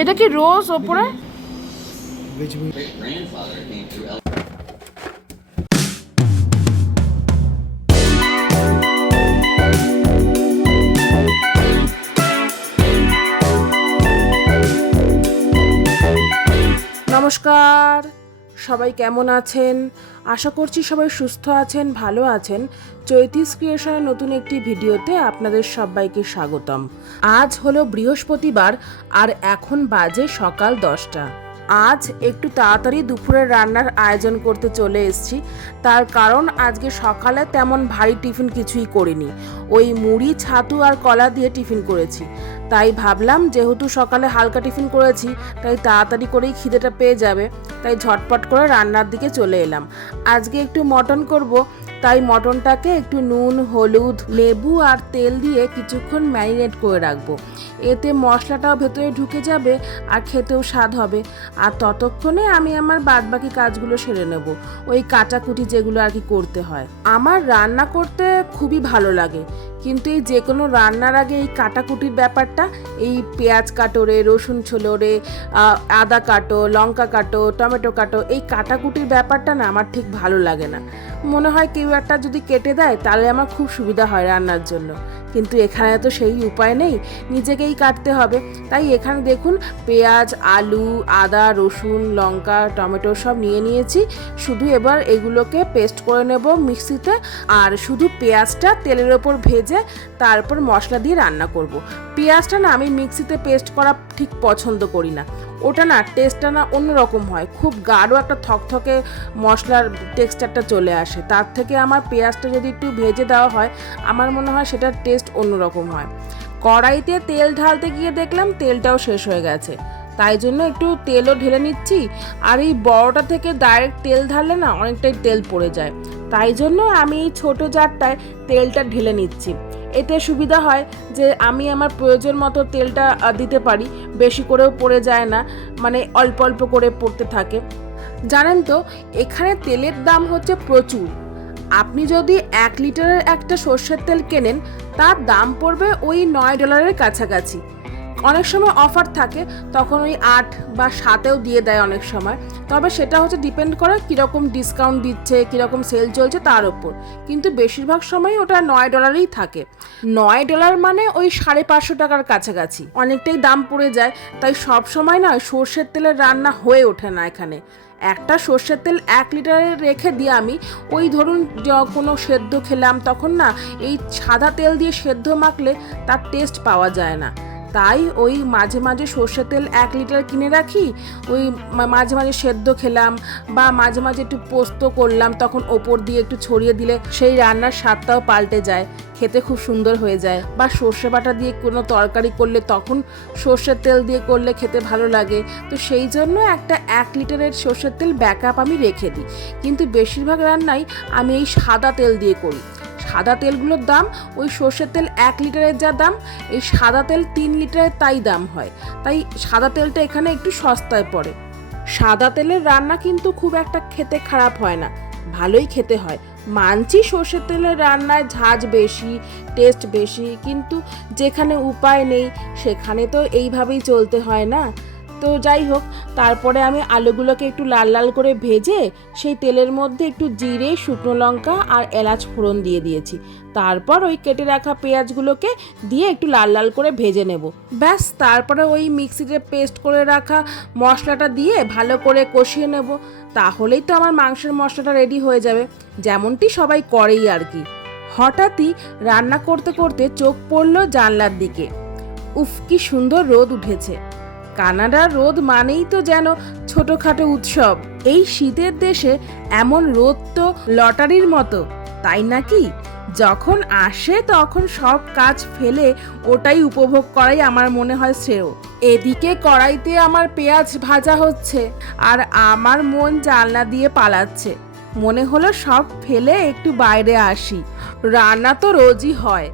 এটা কি রোজ ওপরে? নমস্কার। সবাই কেমন আছেন? আশা করছি সবাই সুস্থ আছেন, ভালো আছেন। চৈতিস ক্রিয়েশনের নতুন একটি ভিডিওতে আপনাদের সবাইকে স্বাগতম। আজ হলো বৃহস্পতিবার, আর এখন বাজে সকাল দশটা। আজ একটু তাড়াতাড়ি দুপুরের রান্নার আয়োজন করতে চলে এসেছি। তার কারণ আজকে সকালে তেমন ভারী টিফিন কিছুই করিনি। ওই মুড়ি, ছাতু আর কলা দিয়ে টিফিন করেছি। তাই ভাবলাম যেহেতু সকালে হালকা টিফিন করেছি, তাই তাড়াতাড়ি করেই খিদেটা পেয়ে যাবে। তাই ঝটপট করে রান্নার দিকে চলে এলাম। আজকে একটু মটন করব তাই মটনটাকে একটু নুন, হলুদ, লেবু আর তেল দিয়ে কিছুক্ষণ ম্যারিনেট করে রাখব। এতে মশলাটাও ভেতরে ঢুকে যাবে আর খেতেও স্বাদ হবে। আর ততক্ষণে আমি আমার বাদবাকি কাজগুলো সেরে নেব। ওই কাটাকুটি যেগুলো আর কি করতে হয়। আমার রান্না করতে খুবই ভালো লাগে। কিন্তু এই যে কোনো রান্নার আগে এই কাটাকুটির ব্যাপারটা, এই পেঁয়াজ কাটো রে রসুন ছোলো রে আদা কাটো, লঙ্কা কাটো, টমেটো কাটো, এই কাটাকুটির ব্যাপারটা না আমার ঠিক ভালো লাগে না। মনে হয় কেউ একটা যদি কেটে দেয়, তাহলে আমার খুব সুবিধা হয় রান্নার জন্য। কিন্তু এখানে তো সেই উপায় নেই, নিজেকেই কাটতে হবে। তাই এখানে দেখুন, পেঁয়াজ, আলু, আদা, রসুন, লঙ্কা, টমেটো সব নিয়ে নিয়েছি। শুধু এবার এগুলোকে পেস্ট করে নেব মিক্সিতে, আর শুধু পেঁয়াজটা তেলের ওপর ভেজে তারপর মশলা দিয়ে রান্না করব। পেঁয়াজটা না আমি মিক্সিতে পেস্ট করা ঠিক পছন্দ করি না। ওটা না টেস্টটা না অন্যরকম হয়। খুব গাঢ় একটা থকথকে মশলার টেক্সচারটা চলে আসে। তার থেকে আমার পেঁয়াজটা যদি একটু ভেজে দেওয়া হয়, আমার মনে হয় সেটার টেস্ট অন্যরকম হয়। কড়াইতে তেল ঢালতে গিয়ে দেখলাম তেলটাও শেষ হয়ে গেছে। তাই জন্য একটু তেলও ঢেলে নিচ্ছি। আর এই বড়টা থেকে ডাইরেক্ট তেল ঢাললে না অনেকটাই তেল পড়ে যায়। তাই জন্য আমি এই ছোটো জারটায় তেলটা ঢেলে নিচ্ছি। এতে সুবিধা হয় যে আমি আমার প্রয়োজন মতো তেলটা দিতে পারি। বেশি করেও পড়ে যায় না মানে অল্প অল্প করে পড়তে থাকে। জানেন তো, এখানে তেলের দাম হচ্ছে প্রচুর। আপনি যদি এক লিটারের একটা সর্ষের তেল কেনেন, তার দাম পড়বে ওই নয় ডলারের কাছাকাছি। অনেক সময় অফার থাকে, তখন ওই আট বা সাতেও দিয়ে দেয় অনেক সময়। তবে সেটা হচ্ছে ডিপেন্ড করে কীরকম ডিসকাউন্ট দিচ্ছে, কীরকম সেল চলছে তার ওপর কিন্তু বেশিরভাগ সময় ওটা নয় ডলারেই থাকে। নয় ডলার মানে ওই সাড়ে পাঁচশো টাকার কাছাকাছি। অনেকটাই দাম পড়ে যায়, তাই সব সময় না সর্ষের তেলের রান্না হয়ে ওঠে না এখানে। একটা সর্ষের তেল এক লিটারে রেখে দিয়ে আমি ওই ধরুন কোনো সেদ্ধ খেলাম, তখন না এই সাদা তেল দিয়ে সেদ্ধ মাখলে তার টেস্ট পাওয়া যায় না। তাই ওই মাঝে মাঝে সর্ষের তেল এক লিটার কিনে রাখি, ওই মাঝে মাঝে সেদ্ধ খেলাম বা মাঝে মাঝে একটু পোস্ত করলাম, তখন ওপর দিয়ে একটু ছড়িয়ে দিলে সেই রান্নার স্বাদটাও পাল্টে যায়, খেতে খুব সুন্দর হয়ে যায়। বা সর্ষে বাটা দিয়ে কোনো তরকারি করলে তখন সর্ষের তেল দিয়ে করলে খেতে ভালো লাগে। তো সেই জন্য একটা এক লিটারের সর্ষের তেল ব্যাকআপ আমি রেখে দিই। কিন্তু বেশিরভাগ রান্নাই আমি এই সাদা তেল দিয়ে করি। সাদা তেলগুলোর দাম, ওই সর্ষের তেল এক লিটারের যা দাম, এই সাদা তেল তিন লিটারের তাই দাম হয়। তাই সাদা তেলটা এখানে একটু সস্তায় পড়ে। সাদা তেলের রান্না কিন্তু খুব একটা খেতে খারাপ হয় না, ভালোই খেতে হয়। মানছি সর্ষের তেলের রান্নায় ঝাঁজ বেশি টেস্ট বেশি, কিন্তু যেখানে উপায় নেই, সেখানে তো এইভাবেই চলতে হয় না। তো যাই হোক, তারপরে আমি আলুগুলোকে একটু লাল লাল করে ভেজে সেই তেলের মধ্যে একটু জিরে, শুকনো লঙ্কা আর এলাচ ফোড়ন দিয়ে দিয়েছি। তারপর ওই কেটে রাখা পেঁয়াজগুলোকে দিয়ে একটু লাল লাল করে ভেজে নেব। ব্যাস, তারপরে ওই মিক্সিতে পেস্ট করে রাখা মশলাটা দিয়ে ভালো করে কষিয়ে নেব। তাহলেই তো আমার মাংসের মশলাটা রেডি হয়ে যাবে। যেমনটি সবাই করেই আর কি। হঠাৎই রান্না করতে করতে চোখ পড়ল জানলার দিকে। উফ, কি সুন্দর রোদ উঠেছে। কানাডার রোদ মানেই তো যেন ছোটখাটো উৎসব। এই শীতের দেশে এমন রোদ তো লটারির মতো, তাই নাকি? যখন আসে তখন সব কাজ ফেলে ওটাই উপভোগ করাই আমার মনে হয় শ্রেয়। এদিকে কড়াইতে আমার পেঁয়াজ ভাজা হচ্ছে আর আমার মন জানলা দিয়ে পালাচ্ছে। মনে হলো সব ফেলে একটু বাইরে আসি। রান্না তো রোজই হয়।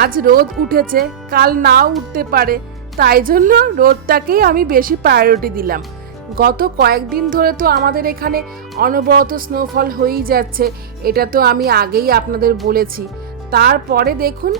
আজ রোদ উঠেছে, কাল নাও উঠতে পারে। তাই জন্য রোদটাকেই আমি বেশি প্রায়োরিটি দিলাম। গত কয়েকদিন ধরে তো আমাদের এখানে অনবরত স্নোফল হয়েই যাচ্ছে, এটা তো আমি আগেই আপনাদের বলেছি। তারপরে দেখুন,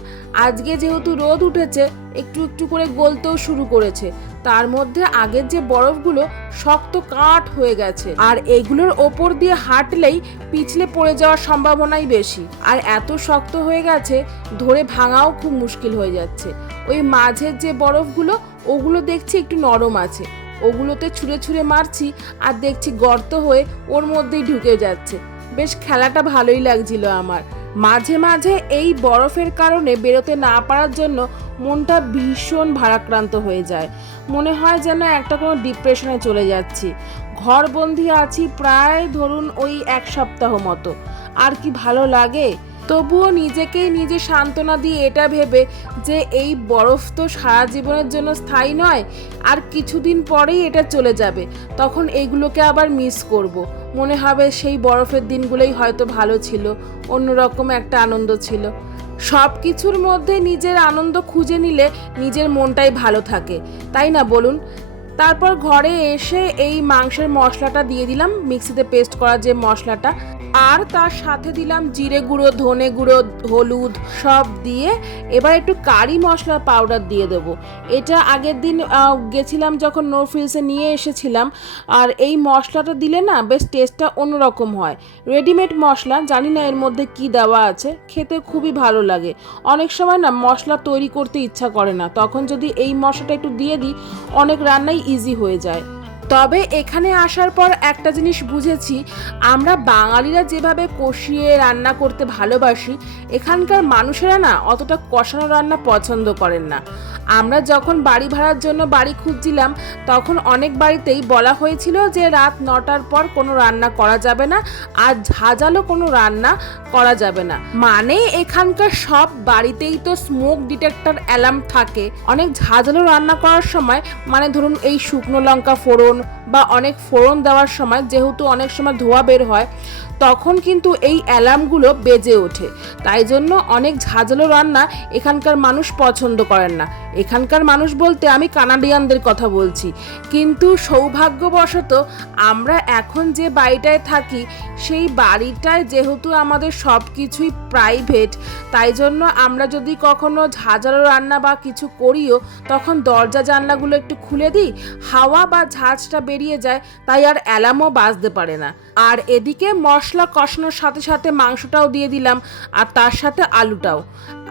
আজকে যেহেতু রোদ উঠেছে, একটু একটু করে গলতেও শুরু করেছে। তার মধ্যে আগের যে বরফগুলো শক্ত কাঠ হয়ে গেছে। আর এগুলোর ওপর দিয়ে হাঁটলেই পিছলে পড়ে যাওয়ার সম্ভাবনাই বেশি। আর এত শক্ত হয়ে গেছে, ধরে ভাঙাও খুব মুশকিল হয়ে যাচ্ছে। ওই মাঝের যে বরফগুলো, ওগুলো দেখছি একটু নরম আছে। ওগুলোতে ছুঁড়ে ছুঁড়ে মারছি আর দেখছি গর্ত হয়ে ওর মধ্যেই ঢুকে যাচ্ছে। বেশ খেলাটা ভালোই লাগছিল আমার। মাঝে মাঝে এই বরফের কারণে বেরোতে না পারার জন্য মনটা ভীষণ ভারাক্রান্ত হয়ে যায়। মনে হয় যেন একটা কোনো ডিপ্রেশনে চলে যাচ্ছি। ঘরবন্দি আছি প্রায় ধরুন ওই এক সপ্তাহ মতো। আর কি ভালো লাগে? তবুও নিজেকেই নিজে সান্ত্বনা দিয়ে এটা ভেবে যে এই বরফ তো সারা জীবনের জন্য স্থায়ী নয়, আর কিছুদিন পরেই এটা চলে যাবে। তখন এইগুলোকে আবার মিস করব। মনে হবে সেই বরফের দিনগুলোই হয়তো ভালো ছিল, অন্যরকম একটা আনন্দ ছিল। সব কিছুর মধ্যে নিজের আনন্দ খুঁজে নিলে নিজের মনটাই ভালো থাকে, তাই না বলুন? তারপর ঘরে এসে এই মাংসের মশলাটা দিয়ে দিলাম, মিক্সিতে পেস্ট করা যে মশলাটা। আর তার সাথে দিলাম জিরে গুঁড়ো, ধনে গুঁড়ো, হলুদ সব দিয়ে এবার একটু কারি মশলার পাউডার দিয়ে দেবো। এটা আগের দিন গেছিলাম যখন নো ফ্রিলসে নিয়ে এসেছিলাম, আর এই মশলাটা দিলে না বেশ টেস্টটা অন্যরকম হয়। রেডিমেড মশলা, জানি না এর মধ্যে কি দেওয়া আছে, খেতে খুবই ভালো লাগে। অনেক সময় না মশলা তৈরি করতে ইচ্ছা করে না, তখন যদি এই মশলাটা একটু দিয়ে দিই, অনেক রান্নাই ইজি হয়ে যায়। তবে এখানে আসার পর একটা জিনিস বুঝেছি, আমরা বাঙালিরা যেভাবে কষিয়ে রান্না করতে ভালোবাসি, এখানকার মানুষেরা না অতটা কষানো রান্না পছন্দ করেন না। আমরা যখন বাড়ি ভাড়ার জন্য বাড়ি খুঁজছিলাম, তখন অনেক বাড়িতেই বলা হয়েছিল যে রাত নটার পর কোনো রান্না করা যাবে না আর ঝাঁঝালো কোনো রান্না করা যাবে না। মানে এখানকার সব বাড়িতেই তো স্মোক ডিটেক্টর অ্যালার্ম থাকে। অনেক ঝাঁঝালো রান্না করার সময় মানে ধরুন এই শুকনো লঙ্কা ফোড়ন বা অনেক ফোড়ন দেওয়ার সময় যেহেতু অনেক সময় ধোয়া বের হয় তখন কিন্তু এই অ্যালার্মগুলো বেজে ওঠে। তাই জন্য অনেক ঝাঁঝালো রান্না এখানকার মানুষ পছন্দ করেন না। এখানকার মানুষ বলতে আমি কানাডিয়ানদের কথা বলছি। কিন্তু সৌভাগ্যবশত আমরা এখন যে বাড়িটায় থাকি, সেই বাড়িটায় যেহেতু আমাদের সব কিছুই প্রাইভেট, তাই জন্য আমরা যদি কখনো ঝাঁঝালো রান্না বা কিছু করিও, তখন দরজা জানলাগুলো একটু খুলে দিই, হাওয়া বা ঝাঁঝটা বেরিয়ে যায়, তাই আর অ্যালার্মও বাজতে পারে না। আর এদিকে মশলা কষানোর সাথে সাথে মাংসটাও দিয়ে দিলাম, আর তার সাথে আলুটাও।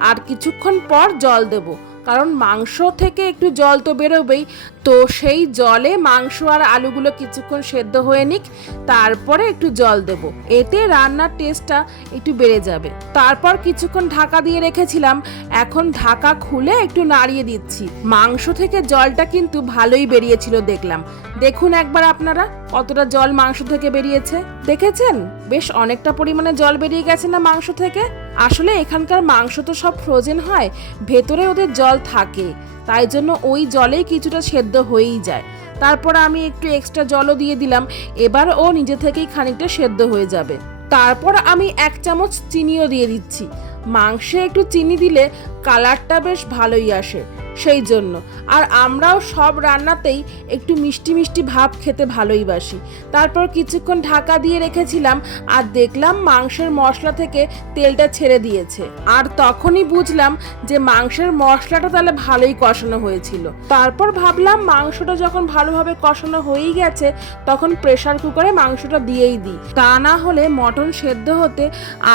আর কিছুক্ষণ পর জল দেব। কারণ মাংস থেকে একটু জল তো বেরোবেই। তো সেই জলে মাংস আর আলুগুলো কিছুক্ষণ সেদ্ধ হয়ে নিক, তারপরে একটু জল দেব। এতে রান্নার টেস্টটা একটু বেড়ে যাবে। তারপর কিছুক্ষণ ঢাকা দিয়ে রেখেছিলাম। এখন ঢাকা খুলে একটু নাড়িয়ে দিচ্ছি। মাংস থেকে জলটা কিন্তু ভালোই বেরিয়েছিল দেখলাম। দেখুন একবার আপনারা, কতটা জল মাংস থেকে বেরিয়েছে। দেখেছেন? বেশ অনেকটা পরিমাণে জল বেরিয়ে গেছে না মাংস থেকে? আসলে এখানকার মাংস তো সব ফ্রোজেন হয়, ভেতরে ওদের জল থাকে, তাই জন্য ওই জলেই কিছুটা সেদ্ধ হয়েই যায়। তারপর আমি একটু এক্সট্রা জলও দিয়ে দিলাম, এবার ও নিজে থেকেই খানিকটা সেদ্ধ হয়ে যাবে। তারপর আমি এক চামচ চিনিও দিয়ে দিচ্ছি। মাংসে একটু চিনি দিলে কালারটা বেশ ভালোই আসে। সেই জন্য। আর আমরাও সব রান্নাতেই একটু মিষ্টি মিষ্টি ভাব খেতে ভালোই বাসি। তারপর কিছুক্ষণ ঢাকা দিয়ে রেখেছিলাম আর দেখলাম মাংসের মশলা থেকে তেলটা ছেড়ে দিয়েছে। আর তখনই বুঝলাম যে মাংসের মশলাটা তাহলে ভালোই কষানো হয়েছিল। তারপর ভাবলাম মাংসটা যখন ভালোভাবে কষানো হয়েই গেছে, তখন প্রেসার কুকারে মাংসটা দিয়েই দিই। তা না হলে মটন সেদ্ধ হতে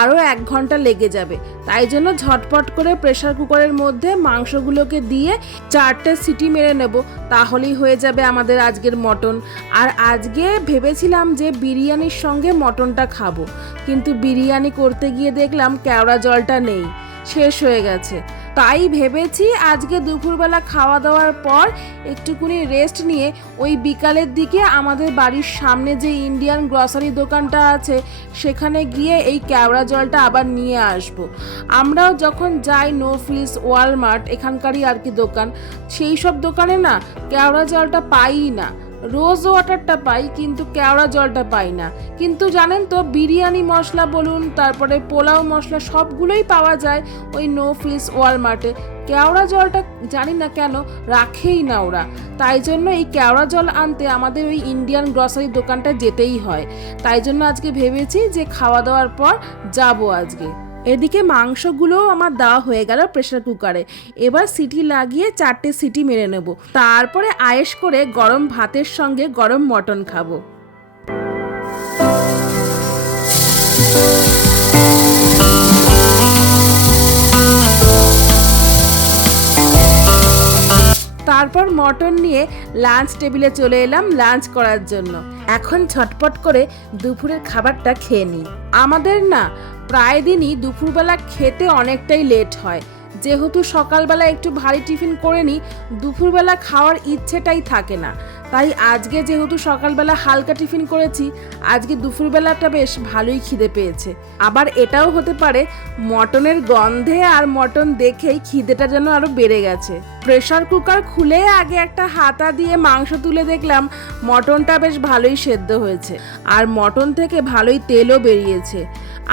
আরও এক ঘণ্টা লেগে যাবে। তাই জন্য ঝটপট করে প্রেসার কুকারের মধ্যে মাংসগুলোকে দিয়ে চারটে সিটি মেরে নেব, তাহলেই হয়ে যাবে আমাদের আজকের মটন। আর আজকে ভেবেছিলাম যে বিরিয়ানির সঙ্গে মটনটা খাব, কিন্তু বিরিয়ানি করতে গিয়ে দেখলাম কেওড়া জলটা নেই। শেষ হয়ে গেছে তাই ভেবেছি আজকে দুপুরবেলা খাওয়া দাওয়ার পর একটুকুনি রেস্ট নিয়ে ওই বিকালের দিকে আমাদের বাড়ির সামনে যে ইন্ডিয়ান গ্রসারি দোকানটা আছে, সেখানে গিয়ে এই কেওড়া জলটা আবার নিয়ে আসব। আমরাও যখন যাই নো ফ্লিস ওয়ালমার্ট এখানকারই আর কি দোকান, সেই সব দোকানে না কেওড়া জলটা পাইই না রোজ ওয়াটারটা পাই, কিন্তু কেওড়া জলটা পাই না। কিন্তু জানেন তো, বিরিয়ানি মশলা বলুন, তারপরে পোলাও মশলা সবগুলোই পাওয়া যায় ওই নো ফ্লিস ওয়ালমার্টে কেওড়া জলটা জানি না কেন রাখেই না ওরা। তাই জন্য এই কেওড়া জল আনতে আমাদের ওই ইন্ডিয়ান গ্রসারি দোকানটা যেতেই হয়। তাই জন্য আজকে ভেবেছি যে খাওয়া দাওয়ার পর যাব আজকে। এদিকে মাংসগুলোও আমার দেওয়া হয়ে গেল প্রেসার কুকারে এবার সিটি লাগিয়ে চারটে সিটি মেরে নেব। তারপরে আয়েশ করে গরম ভাতের সঙ্গে গরম মটন খাব। তারপর মটন নিয়ে লাঞ্চ টেবিলে চলে এলাম লাঞ্চ করার জন্য। এখন ছটপট করে দুপুরের খাবারটা খেয়ে নিই। আমাদের না প্রায় দিনই দুপুরবেলা খেতে অনেকটাই লেট হয়। যেহেতু সকালবেলা একটু ভারী টিফিন করে নিই, দুপুরবেলা খাওয়ার ইচ্ছেটাই থাকে না। তাই আজকে যেহেতু সকালবেলা হালকা টিফিন করেছি, আজকে দুপুরবেলাটা বেশ ভালোই খিদে পেয়েছে। আবার এটাও হতে পারে মটনের গন্ধে আর মটন দেখেই খিদেটা যেন আরও বেড়ে গেছে। প্রেশার কুকার খুলে আগে একটা হাতা দিয়ে মাংস তুলে দেখলাম, মটনটা বেশ ভালোই সেদ্ধ হয়েছে। আর মটন থেকে ভালোই তেলও বেরিয়েছে।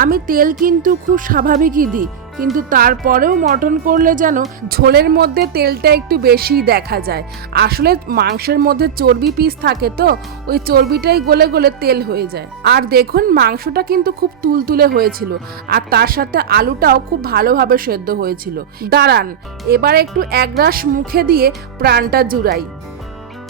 আমি তেল কিন্তু খুব স্বাভাবিকই দিই, কিন্তু তারপরেও মটন করলে যেন ঝোলের মধ্যে তেলটা একটু বেশিই দেখা যায়। আসলে মাংসের মধ্যে চর্বি পিস থাকে তো, ওই চর্বিটাই গলে গলে তেল হয়ে যায়। আর দেখুন, মাংসটা কিন্তু খুব তুলতুলে হয়েছিল, আর তার সাথে আলুটাও খুব ভালোভাবে সেদ্ধ হয়েছিল। দাঁড়ান, এবার একটু একরাশ মুখে দিয়ে প্রাণটা জুড়াই।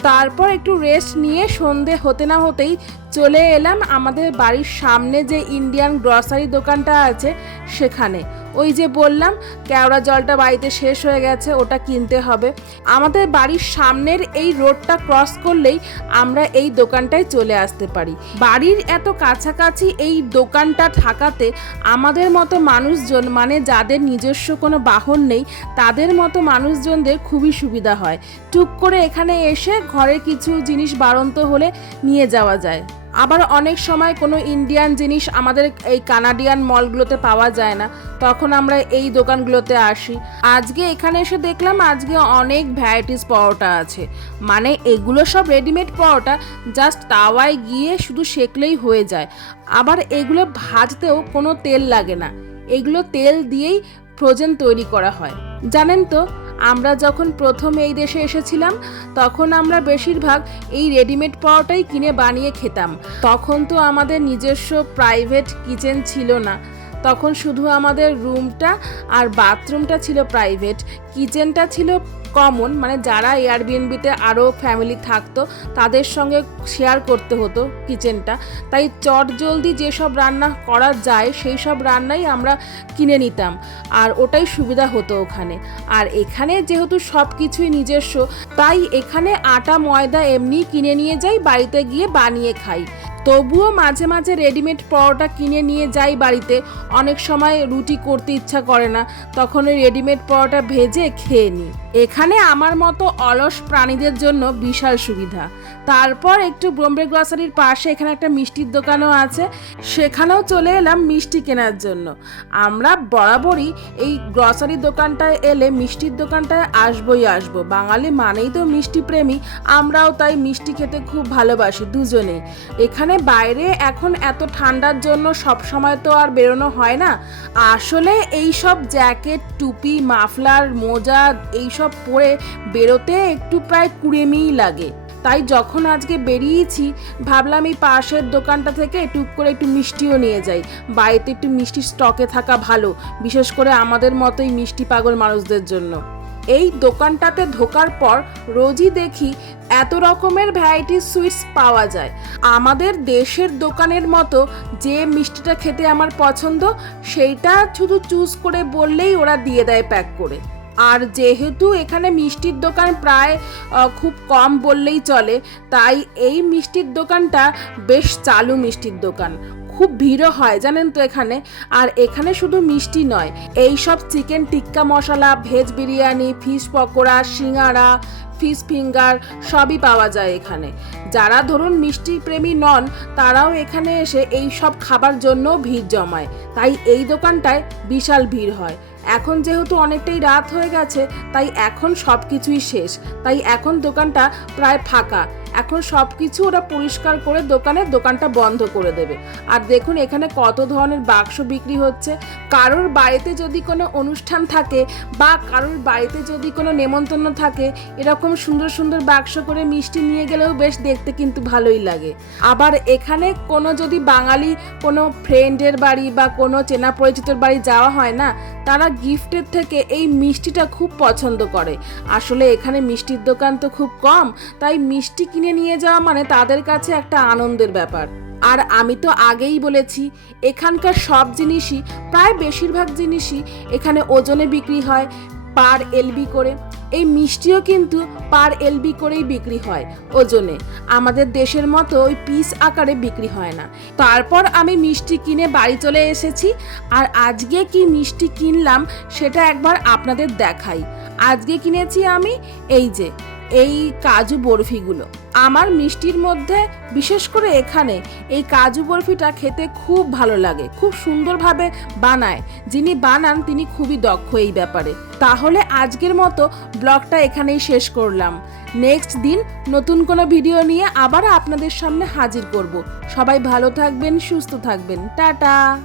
তারপর একটু রেস্ট নিয়ে সন্ধে হতে না হতেই চলে এলাম আমাদের বাড়ির সামনে যে ইন্ডিয়ান গ্রসারি দোকানটা আছে সেখানে। ওই যে বললাম, কেওড়া জলটা বাড়িতে শেষ হয়ে গেছে, ওটা কিনতে হবে। আমাদের বাড়ির সামনের এই রোডটা ক্রস করলেই আমরা এই দোকানটায় চলে আসতে পারি। বাড়ির এত কাছাকাছি এই দোকানটা থাকাতে আমাদের মতো মানুষজন মানে যাদের নিজস্ব কোনো বাহন নেই, তাদের মতো মানুষজনদের খুবই সুবিধা হয়। টুক করে এখানে এসে ঘরে কিছু জিনিস বাড়ন্ত হলে নিয়ে যাওয়া যায়। আবার অনেক সময় কোনো ইন্ডিয়ান জিনিস আমাদের এই কানাডিয়ান মলগুলোতে পাওয়া যায় না। তখন আমরা এই দোকানগুলোতে আসি। আজকে এখানে এসে দেখলাম আজকে অনেক ভ্যারাইটিস পরোটা আছে। মানে এগুলো সব রেডিমেড পরোটা জাস্ট তাওয়ায় গিয়ে শুধু সেকলেই হয়ে যায়। আবার এগুলো ভাজতেও কোনো তেল লাগে না। এগুলো তেল দিয়েই ফ্রোজেন তৈরি করা হয়। জানেন তো আমরা যখন প্রথম এই দেশে এসেছিলাম, তখন আমরা বেশিরভাগ এই রেডিমেড পাওয়াটাই কিনে বানিয়ে খেতাম। তখন তো আমাদের নিজস্ব প্রাইভেট কিচেন ছিল না। তখন শুধু আমাদের রুমটা আর বাথরুমটা ছিল প্রাইভেট, কিচেনটা ছিল কমন মানে যারা এয়ারবিএনবিতে আরও ফ্যামিলি থাকতো, তাদের সঙ্গে শেয়ার করতে হতো কিচেনটা তাই চট জলদি যেসব রান্না করা যায় সেই সব রান্নাই আমরা কিনে নিতাম। আর ওটাই সুবিধা হতো ওখানে। আর এখানে যেহেতু সব কিছুই নিজস্ব, তাই এখানে আটা, ময়দা এমনি কিনে নিয়ে যাই, বাড়িতে গিয়ে বানিয়ে খাই। তবুও মাঝে মাঝে রেডিমেড পরোটা কিনে নিয়ে যাই বাড়িতে। অনেক সময় রুটি করতে ইচ্ছা করে না। তখন ওই রেডিমেড পরোটা ভেজে খেয়ে নিই। এখানে আমার মতো অলস প্রাণীদের জন্য বিশাল সুবিধা। তারপর একটু বোম্বে গ্রসারির পাশে এখানে একটা মিষ্টির দোকানও আছে। সেখানেও চলে এলাম মিষ্টি কেনার জন্য। আমরা বরাবরই এই গ্রসারি দোকানটায় এলে মিষ্টির দোকানটায় আসবই আসব। বাঙালি মানেই তো মিষ্টি প্রেমী। আমরাও তাই মিষ্টি খেতে খুব ভালোবাসি দুজনেই। এখানে বাইরে এখন এত ঠান্ডার জন্য সব সময় তো আর বেরোনো হয় না। আসলে এই সব জ্যাকেট, টুপি, মাফলার, মোজা এইসব পরে বেরোতে একটু প্রায় কুড়েমিই লাগে। তাই যখন আজকে বেরিয়েছি, ভাবলাম এই পাশের দোকানটা থেকে টুক করে একটু মিষ্টিও নিয়ে যাই। বাড়িতে একটু মিষ্টি স্টকে থাকা ভালো, বিশেষ করে আমাদের মতোই মিষ্টি পাগল মানুষদের জন্য। এই দোকানটাতে ঢোকার পর রোজই দেখি এত রকমের ভ্যারাইটিস সুইটস পাওয়া যায়। আমাদের দেশের দোকানের মতো যে মিষ্টিটা খেতে আমার পছন্দ, সেইটা শুধু চুজ করে বললেই ওরা দিয়ে দেয় প্যাক করে। আর যেহেতু এখানে মিষ্টির দোকান প্রায় খুব কম বললেই চলে, তাই এই মিষ্টির দোকানটা বেশ চালু মিষ্টির দোকান। খুব ভিড়ও হয়, জানেন তো এখানে? আর এখানে শুধু মিষ্টি নয় এই সব chicken tikka masala, veg biryani, fish pakora singara fish finger সবই পাওয়া যায় এখানে। যারা ধরুন মিষ্টি প্রেমী নন, তারাও এখানে এসে এই সব খাবার জন্য ভিড় জমায়। তাই এই দোকানটায় বিশাল ভিড় হয়। এখন যেহেতু অনেকটাই রাত হয়ে গেছে, তাই এখন সব কিছুই শেষ। তাই এখন দোকানটা প্রায় ফাঁকা। এখন সব কিছু ওরা পরিষ্কার করে দোকানে, দোকানটা বন্ধ করে দেবে। আর দেখুন এখানে কত ধরনের বাক্স বিক্রি হচ্ছে। কারোর বাড়িতে যদি কোনো অনুষ্ঠান থাকে বা কারোর বাড়িতে যদি কোনো নেমন্তন্ন থাকে, এরকম সুন্দর সুন্দর বাক্স করে মিষ্টি নিয়ে গেলেও বেশ দেখতে কিন্তু ভালোই লাগে। আবার এখানে কোনো যদি বাঙালি কোনো ফ্রেন্ডের বাড়ি বা কোনো চেনা পরিচিতর বাড়ি যাওয়া হয় না, তারা গিফটের থেকে এই মিষ্টিটা খুব পছন্দ করে। আসলে এখানে মিষ্টির দোকান তো খুব কম, তাই মিষ্টি কিনে নিয়ে যাওয়া মানে তাদের কাছে একটা আনন্দের ব্যাপার। আর আমি তো আগেই বলেছি, এখানকার সব জিনিসই, প্রায় বেশিরভাগ জিনিসই এখানে ওজনে বিক্রি হয়, পার এলবি করে। এই মিষ্টিও কিন্তু পার এলবি করেই বিক্রি হয়, ওজনে। আমাদের দেশের মতো ওই পিস আকারে বিক্রি হয় না। তারপর আমি মিষ্টি কিনে বাড়ি চলে এসেছি, আর আজকে কি মিষ্টি কিনলাম সেটা একবার আপনাদের দেখাই। আজকে কিনেছি আমি, এই যে এই কাজু বরফিগুলো। আমার মিষ্টির মধ্যে, বিশেষ করে এখানে, এই কাজু বরফিটা খেতে খুব ভালো লাগে, খুব সুন্দরভাবে বানায়। যিনি বানান, তিনি খুবই দক্ষ এই ব্যাপারে। তাহলে আজকের মতো ব্লগটা এখানেই শেষ করলাম। নেক্সট দিন নতুন কোনো ভিডিও নিয়ে আবার আপনাদের সামনে হাজির করব। সবাই ভালো থাকবেন, সুস্থ থাকবেন। টাটা!